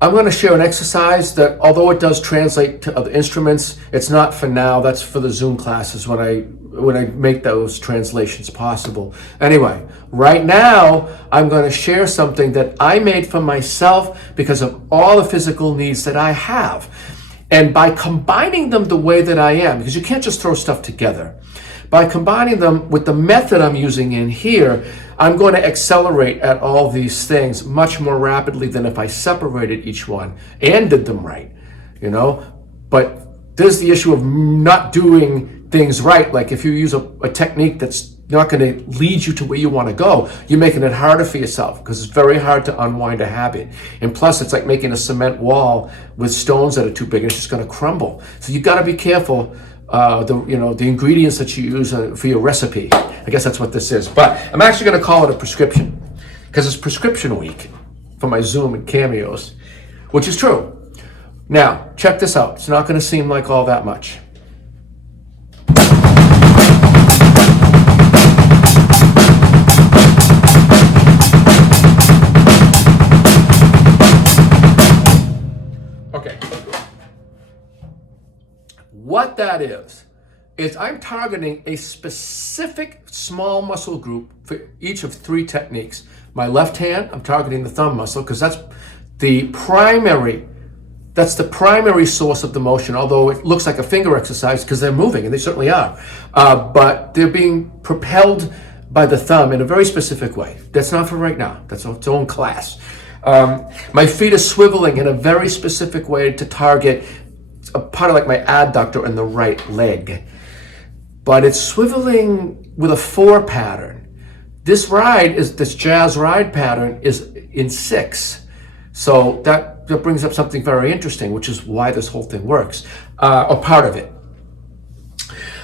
I'm going to share an exercise that, although it does translate to other instruments, it's not for now. That's for the Zoom classes when I make those translations possible. Anyway, right now I'm going to share something that I made for myself because of all the physical needs that I have. And by combining them the way that I am, because you can't just throw stuff together, by combining them with the method I'm using in here, I'm going to accelerate at all these things much more rapidly than if I separated each one and did them right, you know? But there's the issue of not doing things right. Like if you use a technique that's not going to lead you to where you want to go, you're making it harder for yourself because it's very hard to unwind a habit. And plus, it's like making a cement wall with stones that are too big and it's just going to crumble. So you got to be careful. The ingredients that you use for your recipe. I guess that's what this is. But I'm actually going to call it a prescription because it's prescription week for my Zoom and Cameos, which is true. Now, check this out. It's not going to seem like all that much. Okay. What that is I'm targeting a specific small muscle group for each of 3 techniques. My left hand, I'm targeting the thumb muscle because that's the primary source of the motion, although it looks like a finger exercise because they're moving, and they certainly are. But they're being propelled by the thumb in a very specific way. That's not for right now. That's its own class. My feet are swiveling in a very specific way to target a part of like my adductor in the right leg. But it's swiveling with a 4 pattern. This jazz ride pattern is in 6. So that brings up something very interesting, which is why this whole thing works, or part of it.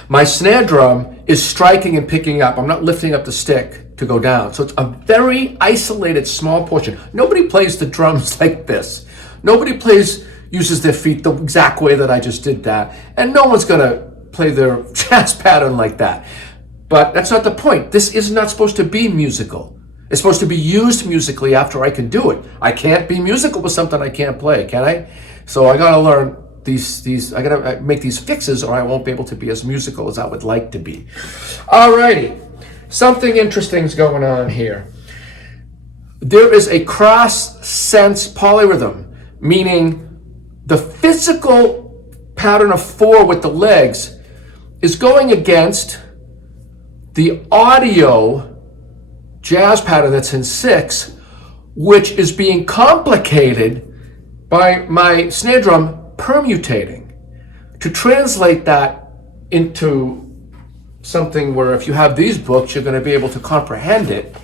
My snare drum is striking and picking up. I'm not lifting up the stick to go down. So it's a very isolated, small portion. Nobody plays the drums like this. Nobody uses their feet the exact way that I just did that. And no one's going to play their jazz pattern like that. But that's not the point. This is not supposed to be musical. It's supposed to be used musically after I can do it. I can't be musical with something I can't play, can I? So I got to learn I got to make these fixes or I won't be able to be as musical as I would like to be. Alrighty. Something interesting's going on here. There is a cross-sense polyrhythm, meaning the physical pattern of 4 with the legs is going against the audio jazz pattern that's in 6, which is being complicated by my snare drum permutating. To translate that into something where if you have these books, you're going to be able to comprehend it.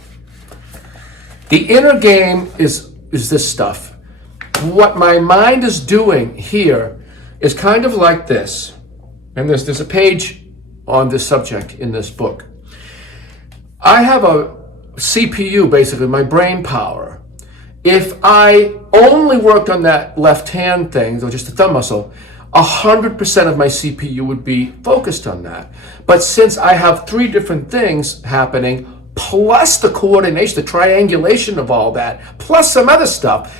The inner game is this stuff. What my mind is doing here is kind of like this. And there's a page on this subject in this book. I have a CPU, basically, my brain power. If I only worked on that left hand thing, or just the thumb muscle, 100% of my CPU would be focused on that. But since I have 3 different things happening, plus the coordination, the triangulation of all that, plus some other stuff,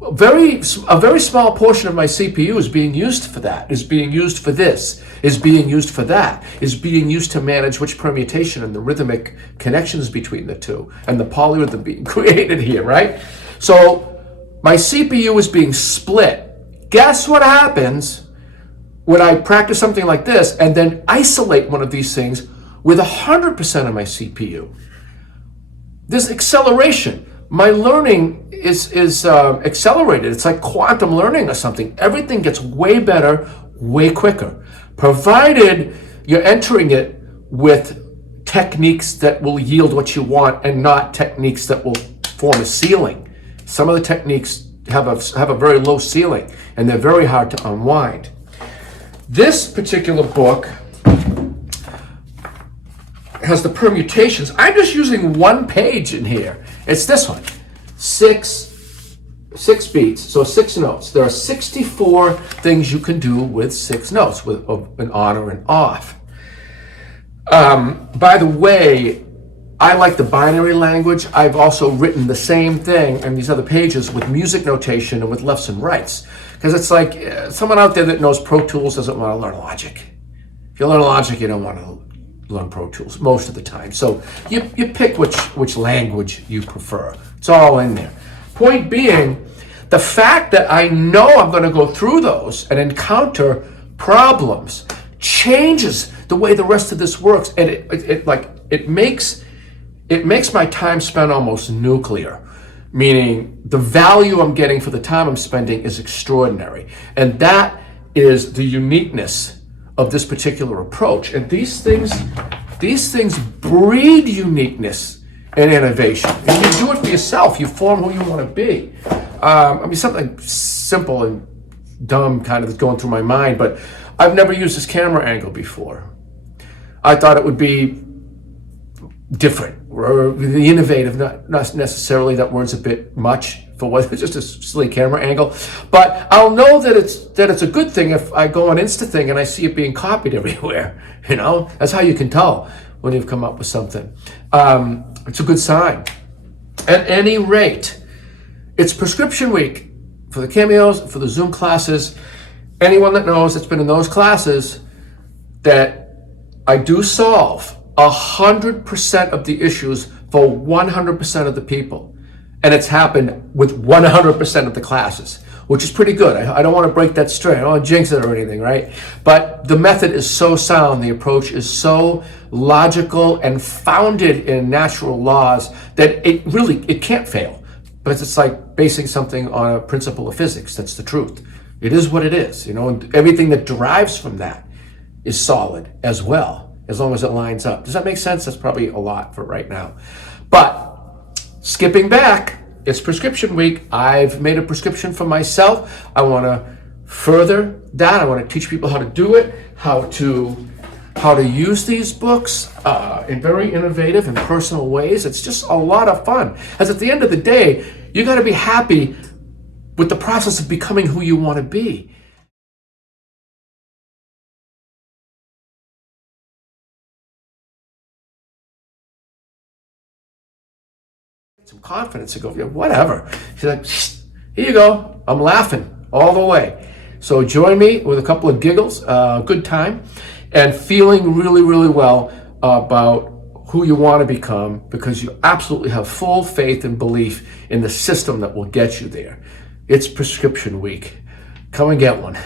a very small portion of my CPU is being used for that, is being used for this, is being used for that, is being used to manage which permutation and the rhythmic connections between the two, and the polyrhythm being created here, right? So my CPU is being split. Guess what happens when I practice something like this and then isolate one of these things with 100% of my CPU? This acceleration. My learning is accelerated. It's like quantum learning or something. Everything gets way better, way quicker, provided you're entering it with techniques that will yield what you want and not techniques that will form a ceiling. Some of the techniques have a very low ceiling and they're very hard to unwind. This particular book has the permutations. I'm just using 1 page in here. It's this one. 6 beats, so 6 notes. There are 64 things you can do with 6 notes, with an on or an off. By the way, I like the binary language. I've also written the same thing in these other pages with music notation and with lefts and rights. Because it's like someone out there that knows Pro Tools doesn't want to learn Logic. If you learn Logic, you don't want to learn Pro Tools most of the time. So you pick which language you prefer. It's all in there. Point being, the fact that I know I'm going to go through those and encounter problems changes the way the rest of this works, and it makes my time spent almost nuclear, meaning the value I'm getting for the time I'm spending is extraordinary. And that is the uniqueness of this particular approach. And these things breed uniqueness and innovation. And you do it for yourself. You form who you want to be. Something simple and dumb kind of is going through my mind, but I've never used this camera angle before. I thought it would be different or innovative, not necessarily, that word's a bit much for what it's just a silly camera angle, but I'll know that it's a good thing if I go on InstaThing and I see it being copied everywhere. That's how you can tell when you've come up with something. It's a good sign. At any rate, it's prescription week for the CAMEOs, for the Zoom classes. Anyone that knows that's been in those classes, that I do solve 100% of the issues for 100% of the people. And it's happened with 100% of the classes, which is pretty good. I don't want to break that straight. I don't want to jinx it or anything, right? But the method is so sound. The approach is so logical and founded in natural laws that it can't fail. But it's like basing something on a principle of physics. That's the truth. It is what it is, and everything that derives from that is solid as well, as long as it lines up. Does that make sense? That's probably a lot for right now. But skipping back, it's prescription week. I've made a prescription for myself. I want to further that. I want to teach people how to do it, how to use these books in very innovative and personal ways. It's just a lot of fun. As at the end of the day, you got to be happy with the process of becoming who you want to be. Some confidence to go, whatever. She's like, here you go. I'm laughing all the way. So join me with a couple of giggles, good time, and feeling really, really well about who you want to become, because you absolutely have full faith and belief in the system that will get you there. It's prescription week. Come and get one.